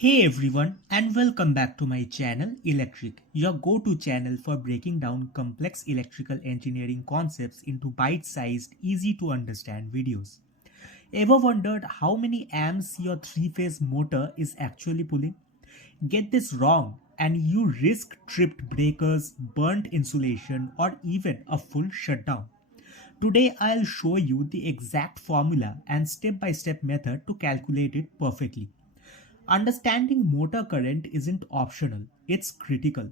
Hey everyone, and welcome back to my channel Electric, your go-to channel for breaking down complex electrical engineering concepts into bite-sized, easy to understand videos. Ever wondered how many amps your three-phase motor is actually pulling? Get this wrong and you risk tripped breakers, burnt insulation, or even a full shutdown. Today I'll show you the exact formula and step-by-step method to calculate it perfectly. Understanding motor current isn't optional, it's critical.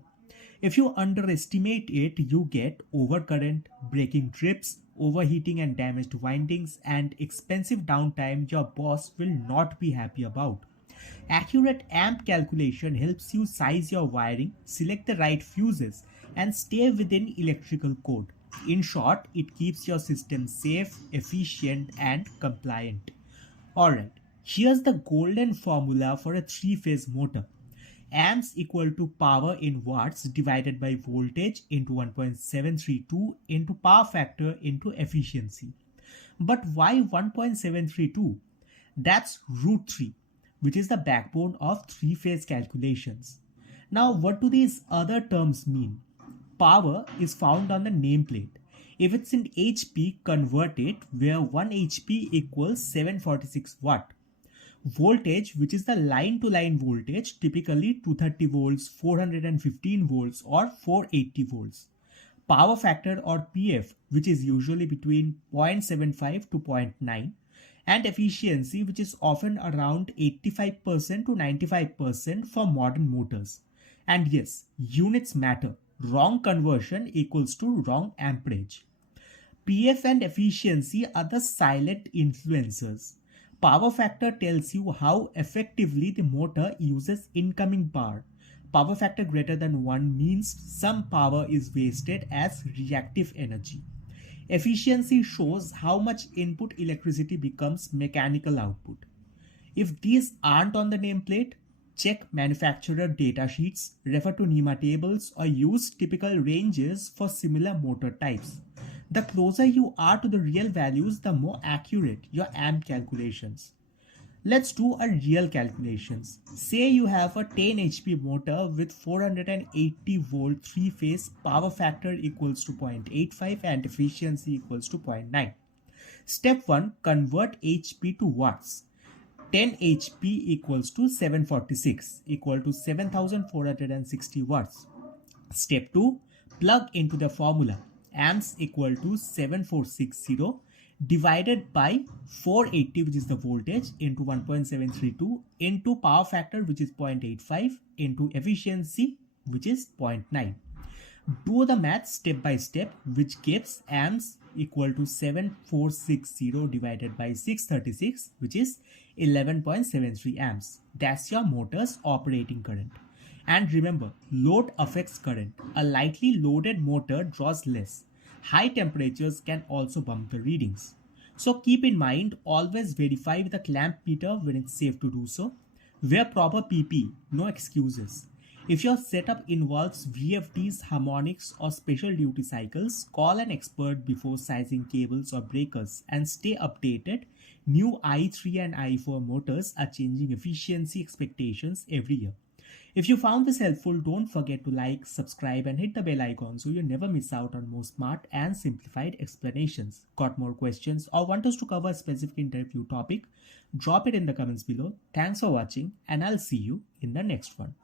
If you underestimate it, you get overcurrent, breaking trips, overheating and damaged windings, and expensive downtime your boss will not be happy about. Accurate amp calculation helps you size your wiring, select the right fuses, and stay within electrical code. In short, it keeps your system safe, efficient, and compliant. Alright, here's the golden formula for a three-phase motor. Amps equal to power in watts divided by voltage into 1.732 into power factor into efficiency. But why 1.732? That's root 3, which is the backbone of three-phase calculations. Now, what do these other terms mean? Power is found on the nameplate. If it's in HP, convert it where 1 HP equals 746 watt. Voltage, which is the line to line voltage, typically 230 volts, 415 volts or 480 volts. Power factor or PF, which is usually between 0.75 to zero point 0.9, and efficiency, which is often around 85% to 95% for modern motors. And yes, units matter. Wrong conversion equals to wrong amperage. PF and efficiency are the silent influencers. Power factor tells you how effectively the motor uses incoming power. Power factor greater than 1 means some power is wasted as reactive energy. Efficiency shows how much input electricity becomes mechanical output. If these aren't on the nameplate, check manufacturer data sheets, refer to NEMA tables, or use typical ranges for similar motor types. The closer you are to the real values, the more accurate your amp calculations. Let's do a real calculations. Say you have a 10 HP motor with 480 volt 3-phase, power factor equals to 0.85 and efficiency equals to 0.9. Step 1. Convert HP to watts. 10 HP equals to 746 equal to 7460 watts. Step 2. Plug into the formula. Amps equal to 7460 divided by 480, which is the voltage, into 1.732 into power factor, which is 0.85, into efficiency, which is 0.9. Do the math step by step, which gives amps equal to 7460 divided by 636, which is 11.73 amps. That's your motor's operating current. And remember, load affects current. A lightly loaded motor draws less. High temperatures can also bump the readings. So keep in mind, always verify with a clamp meter when it's safe to do so. Wear proper PP, no excuses. If your setup involves VFDs, harmonics, or special duty cycles, call an expert before sizing cables or breakers and stay updated. New i3 and i4 motors are changing efficiency expectations every year. If you found this helpful, don't forget to like, subscribe, and hit the bell icon so you never miss out on more smart and simplified explanations. Got more questions or want us to cover a specific interview topic? Drop it in the comments below. Thanks for watching, and I'll see you in the next one.